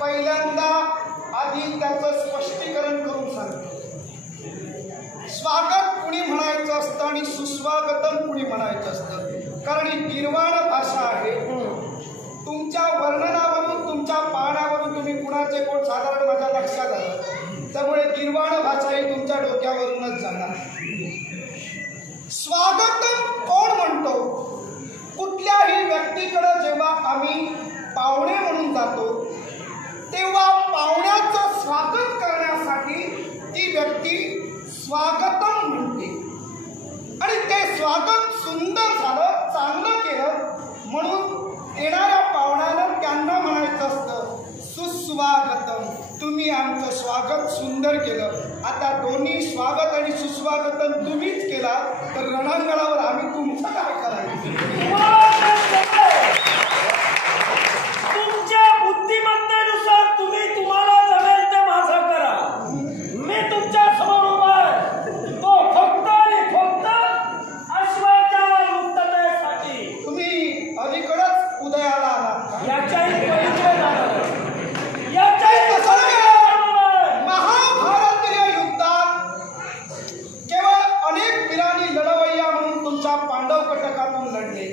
पहिल्यांदा आधी त्याचं स्पष्टीकरण करून सांगतो. स्वागत कुणी म्हणायचं असतं आणि सुस्वागतम कुणी म्हणायचं असतं, कारण ही गिरवाण भाषा आहे. तुमच्या वर्णनावरून तुमच्या पाहण्यावरून तुम्ही कुणाचे कोण साधारण माझ्या लक्षात आलं, त्यामुळे गिरवाण भाषा ही तुमच्या डोक्यावरूनच जाणार. स्वागतम कोण म्हणतो? कुठल्याही व्यक्तीकडे जेव्हा आम्ही पाहुणे म्हणून जातो तेव्हा पाहुण्याचं स्वागत करण्यासाठी ती व्यक्ती स्वागतम म्हणते आणि ते स्वागत सुंदर झालं, चांगलं केलं म्हणून येणाऱ्या पाहुण्यानं त्यांना म्हणायचं असतं सुस्वागतम, तुम्ही आमचं स्वागत सुंदर केलं. आता दोन्ही स्वागत आणि सुस्वागतम तुम्हीच केला तर रणांगणावर आम्ही तुमचं काय करायचं? तुमच्या बुद्धिमत्तेनुसार तुम्ही तुम्हाला जमेल ते माझं करा. मी तुमच्या समोर उभा आहे, तो फक्त आणि फक्त अश्वाच्या मुक्ततेसाठी. तुम्ही अलीकडच उदयाला आलात, याच्याही पलीकडे जाणार, याच्याही महाभारतीय युद्धात केवळ अनेक वीरांनी लढवय्या म्हणून तुमच्या पांडव कटकातून लढले.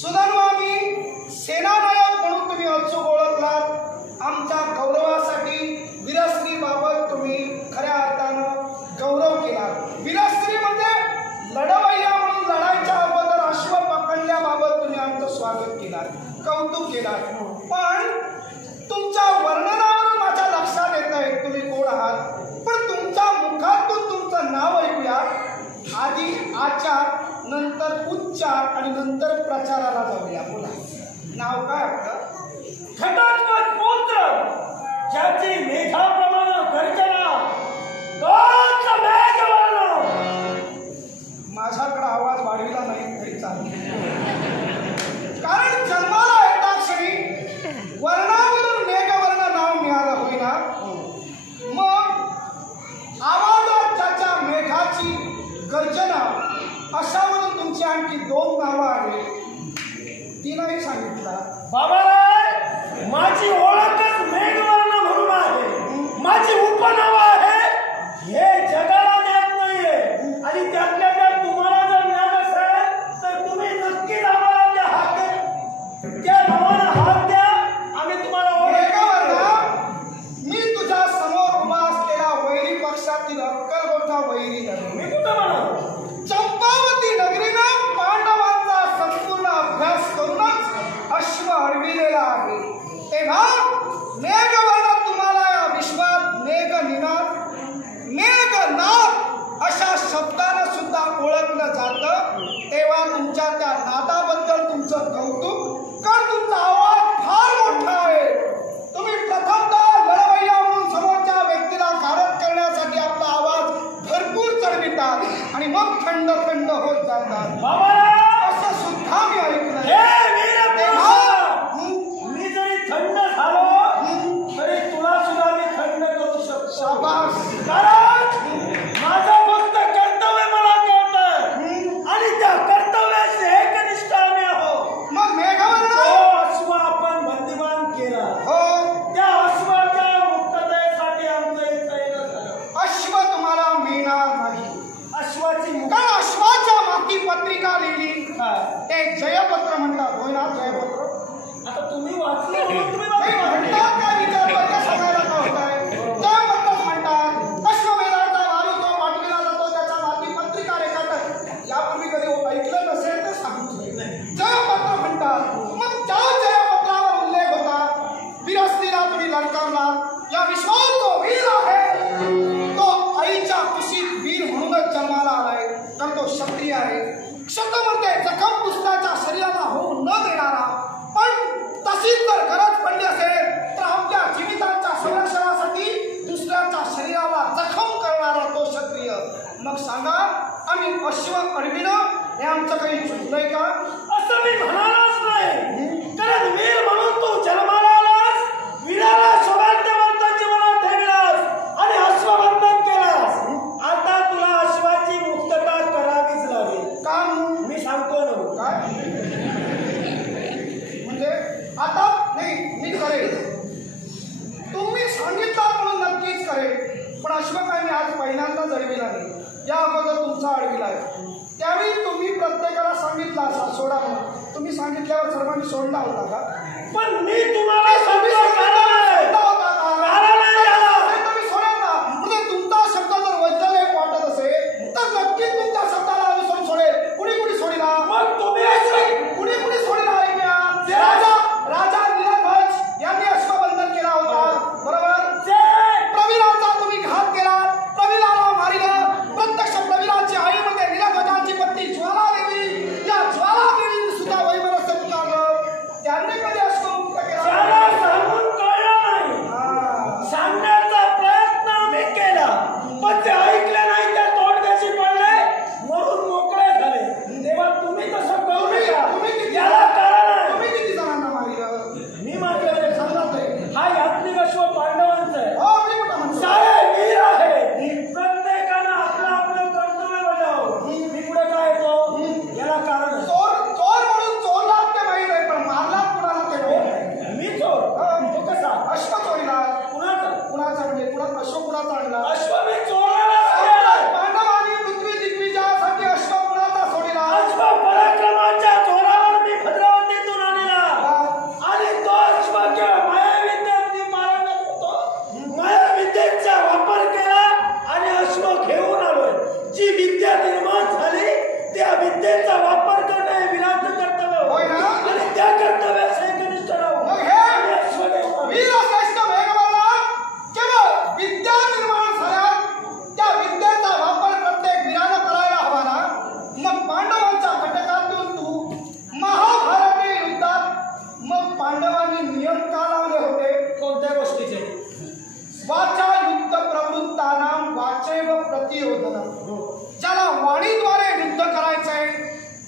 सुधन्वामी सेनानायक म्हणून तुम्ही अचूक ओळखलात. आमच्या गौरवासाठी वीरश्रीबाबत तुम्ही खऱ्या अर्थानं गौरव केला. वीरश्री म्हणजे लढवय्या म्हणून लढायच्या अगोदर अश्व पकडल्याबाबत तुम्ही आमचं स्वागत केलात, कौतुक केलात. पण तुमच्या वर्णनावरून माझ्या लक्षात येत आहे तुम्ही कोण आहात. पण तुमच्या मुखातून तुमचं नाव ऐकूया. आधी आचार, नंतर उच्चार आणि नंतर प्रचाराला जाऊया. बोला, नाव काय आपलं? खटात्मक पुत्र, ज्याची मेघाप्रमाणे गर्जना, तोच मेघवर्ण. माझ्याकडे आवाज वाढविला नाही तरी चालेल, कारण जन्माला येता क्षणी वर्णावरून मेघवर्ण नाव मिळालं होईना. मग आवाजात ज्याच्या मेघाची गर्जना अशावरून तुमची आणखी दोन नावं आली, ती नाही सांगितलं. बाबाराय, माझी ओळखच मेघवर्ण म्हणून आहे. माझी उपनाव आहे हे जगाला ज्ञात नाहीये, आणि त्यातल्या त्यात तुम्हाला जर ज्ञात असेल तर तुम्ही नक्कीच आम्हाला त्या नावानं हात द्या, आम्ही तुम्हाला मी तुझ्या समोर उभा असलेला वैरी पक्षातील अक्कलकोटा वैरी नव्हे. मी कुठं म्हणा चंपावती नगरीनं पांडवांचा संपूर्ण अभ्यास करूनच अश्व अडविलेला आहे. तेव्हा मेघवर्ण तुम्हाला या विश्वात मेघनिनाद, मेघनाद अशा शब्दानं सुद्धा ओळखलं जातं. तेव्हा तुमच्या त्या नादाबद्दल तुमचं कौतुक, कारण तुमचा आवाज फार मोठा आहे. तुम्ही प्रथमतः लढवय्या म्हणून समोरच्या व्यक्तीला गारद करण्यासाठी आपला आवाज भरपूर चढवितात आणि मग थंड थंड होत जातात. असं सुद्धा मी ऐकलं. मी जरी थंड झालो तरी तुला सुद्धा मी थंड करू शकतो. शाबास. कारण माझं फक्त कर्तव्य मला कळतं आणि त्या कर्तव्याचे एकनिष्ठ आम्ही आहोत. मग मेघवर्ण तो अश्व आपण बंदिवान केला, हो, त्या अश्वाच्या मुक्ततेसाठी आमचं इथं झालं. अश्व तुम्हाला मिळणार नाही. अश्वाची कारण अश्वाच्या माती पत्रिका लिहिली काय ते जयपत्र म्हणतात. होय ना, जयपत्र. आता तुम्ही वाचले म्हणून तुम्ही नाही म्हणतात काय विचारतो ते सांगायला का होत आहे. जयपत्रच म्हणतात. अश्वमेधाचा वारू जो पाठविला जातो त्याच्या माती पत्रिका रेखाटत. यापूर्वी कधी ऐकलं नसेल तर सांगतो. क्षतमध्ये जखम पुसण्याच्या शरीराला होऊ न देणारा, पण तशीच जर गरज पडली असेल तर आपल्या जीवितांच्या संरक्षणासाठी दुसऱ्याच्या शरीराला जखम करणारा तो क्षत्रिय. मग सांगा, आम्ही अश्व अडविणं हे आमचं काही चुकलंय का? असं मी म्हणालच नाही. कारण वीर म्हणून तू जन्माला आलास, वीराला सौभाग्यवंत जीवनात ठेवलास आणि अश्वबंधन केलास. आता तुला अश्वाची मुक्तता करावीच लागेल. का? मी सांगतो ना. काय म्हणजे? आता नाही, मी करेल. तुम्ही सांगितलं म्हणून नक्कीच करेल. पण अश्व काय मी आज पहिल्यांदा जडविला नाही. या अगोदर तुमचा अडविला आहे. त्यावेळी तुम्ही प्रत्येकाला सांगितलं असा सोडा म्हणून. तुम्ही सांगितल्यावर सर्वांनी सोडला होता का? पण मी तुम्हाला तुम्ही सांगितलं होता का? तुम्ही सोडेल ना. म्हणजे तुमचा शब्द जर वज्रले वाटत असेल तर नक्कीच तुमच्या शब्दाला अनुसरून सोडेल. कुणी कुणी सोडिला? मग तुम्ही कुणी कुणी सोडिला? राजा नीलध्वज यांनी अश्वबंधन केला होता, बरोबर? प्रवीराचा तुम्ही घात केला, प्रवीराला मारिलं. प्रत्यक्ष प्रवीराची आईमध्ये नीलध्वजाची पत्नी ज्वाला देवी, या ज्वाला देवीने सुद्धा वैमनस्य पुकारलं. त्यांनी कधी अश्वमुक्त केला? सांगून कळलं नाही. सांगण्याचा प्रयत्न मी केला, पण ते ऐकले नाही. त्या तोडग्याशी पडले म्हणून मोकळे झाले. तेव्हा तुम्ही तसं करू नका. याला कारण आहे. तुम्ही किती जणांना मारिलं? मी मारलेले सांगत आहे. हा यात्रिक अश्व पांडवांचा आहे. हो, मी कुठं म्हणतो? सारे वीर आहे. प्रत्येकानं आपलं आपलं कर्तव्य बजाव. मी पुढे काय येतो? याला कारण आहे. चोर म्हणून चोरला ते माहीत आहे, पण मारला कुणाला ते माहीत नाही. मी चोर? तो कसा? अश्व चोरीला. कुणाचा म्हणजे अश्व कुणाचा आणला? अश्व मी चोराला. पांडव आणि पृथ्वी दिग्विजयासाठी अश्व कुणाचा सोडिला? अश्व पराक्रमाच्या जोरावर मी भद्रावतीतून आणला आणि तो अश्व केवळ मायाविद्येत मी पारंगत होतो. मायाविद्येचा वापर केला आणि अश्व घेऊन आलोय. जी विद्या निर्माण झाली त्या विद्येचा वापर करणे हे विराट कर्तव्य होय ना? आणि त्या कर्तव्यास एकनिष्ठ राहू. मग हे अश्व घेऊन वीरश्रेष्ठ वेगवाला केवळ विद्या निर्माण झाल्या, त्या विद्येचा वापर प्रत्येक वीरानं करायला हवा ना. मग पांडवांच्या घटकातून तू महाभारतीय युद्धात मग पांडवांनी नियम का लावले होते? कोणत्या गोष्टीचे? वाचा युद्ध प्रवृत्तानां वाचैव प्रतियोधनम्. ज्याला वाणीद्वारे युद्ध करायचंय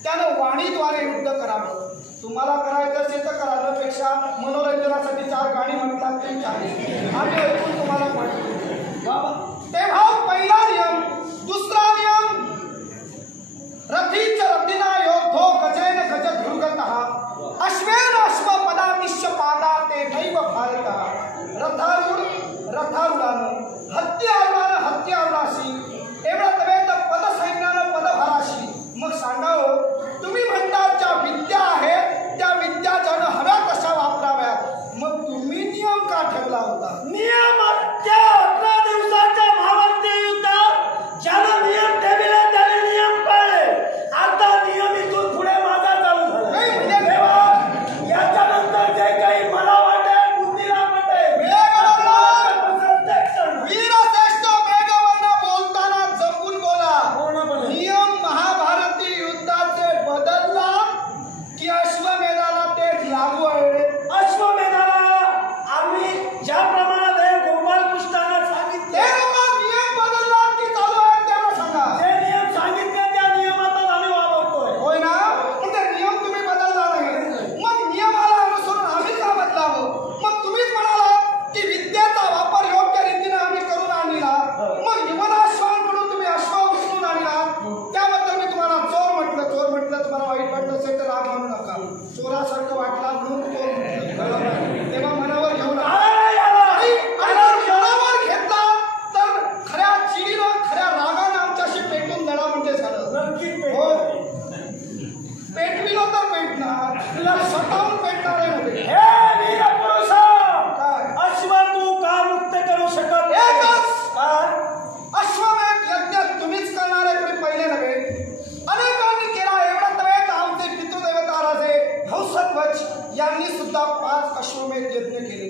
त्यानं वाणीद्वारे युद्ध करावं. तुम्हाला करायचं असेल तर करायच्यापेक्षा मनोरंजनासाठी 4 गाणी म्हणतात ते चालेल. आम्ही ऐकून तुम्हाला म्हणतो. तेव्हा पहिला नियम. दुसरा नियम, रथीच रथिना योद्धो गजेन गज दुर्गतः अश्वेन अश्व पदानिश्च पादा ते नैव भारतः. रथारूढानं, हत्यारूढानं हत्यारूढाशी, एवढं नव्हे तर पदसैन्यानं पदभाराशी. मग सांगा हो, तुम्ही म्हणतात ज्या विद्या आहेत त्या विद्या ज्यानं हव्या तशा वापराव्यात. मग तुम्ही नियम का ठेवला होता? नियम त्या 11 दिवसाच्या महाभारतीय युद्धात ज्याला नियम ठेवले त्याने नियम पाळले. आता नियम इथून पुढे माझा चालू झाला. नाही म्हणजे तेव्हा याच्यानंतर जे काही मला वाटेल, बुद्धीला पटेल, वीरश्रेष्ठ वेगवान बोलताना जपून बोला. पूर्णपणे नियम महाभारती युद्धाचे बदलला की अश्वमेधाला तेच लागू आहे? अश्वमेधाला आम्ही ज्या प्रमाणात हे गोपालकृष्णाने सांगितले ते नियम बदलला की चालू आहे तेवढं सांगा. ते नियम सांगितले त्या नियमातच आम्ही वावरतोय. होय ना? पण ते नियम तुम्ही बदलला नाही. मग नियमाला अनुसरून आम्ही का बदलावं? मग तुम्हीच म्हणाला की विद्येचा वापर योग्य रीतीने आम्ही करून आणला. मग यमनाश्वांकडून तुम्ही अश्व उचलून आणला. त्याबद्दल मी तुम्हाला चोर म्हटलं. चोर म्हटलं तुम्हाला वाईट वाटलं असेल तर राग मानू नका. चोरासारखं वाटला म्हणून चोर म्हटलं. तेव्हा मनावर घेऊ नका. मनावर घेतला तर खऱ्या चिडीनं खऱ्या रागानं आमच्याशी पेटून लढा म्हणजे झालं. हो, पेटविलो तर पेटणार. तुला स्वतःहून पेटणार आहे नव्हे. हे वीरपुरुषा, काय? अश्व तू का मुक्त करू शकत एकच. काय? अश्वमेध यज्ञ तुम्हीच करणारे कोणी पहिले नव्हे. अनेकांनी केला. एवढं नव्हे तर आमचे पितृदेवता राजे हंसध्वज यांनी सुद्धा 5 अश्वमेध यज्ञ केले.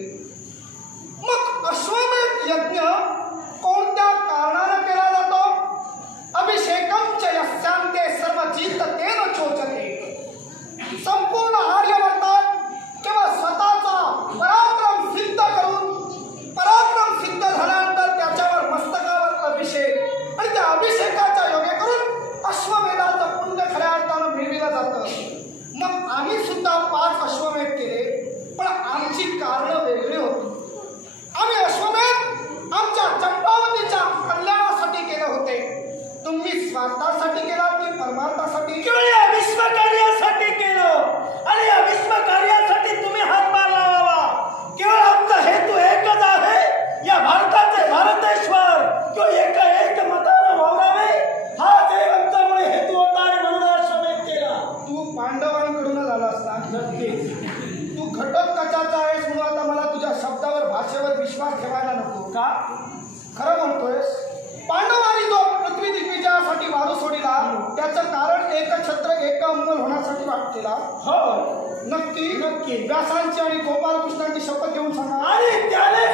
विश्वास ठेवायला नको. का? खरं म्हणतोयस. पांडवांनी जो पृथ्वी दिग्विजयासाठी वारू सोडिला त्याचं कारण एकछत्र एक अंमल होण्यासाठी वाटलेला. हो नक्की नक्की. व्यासांची आणि गोपालकृष्णांची शपथ घेऊन सांगा. आणि त्याने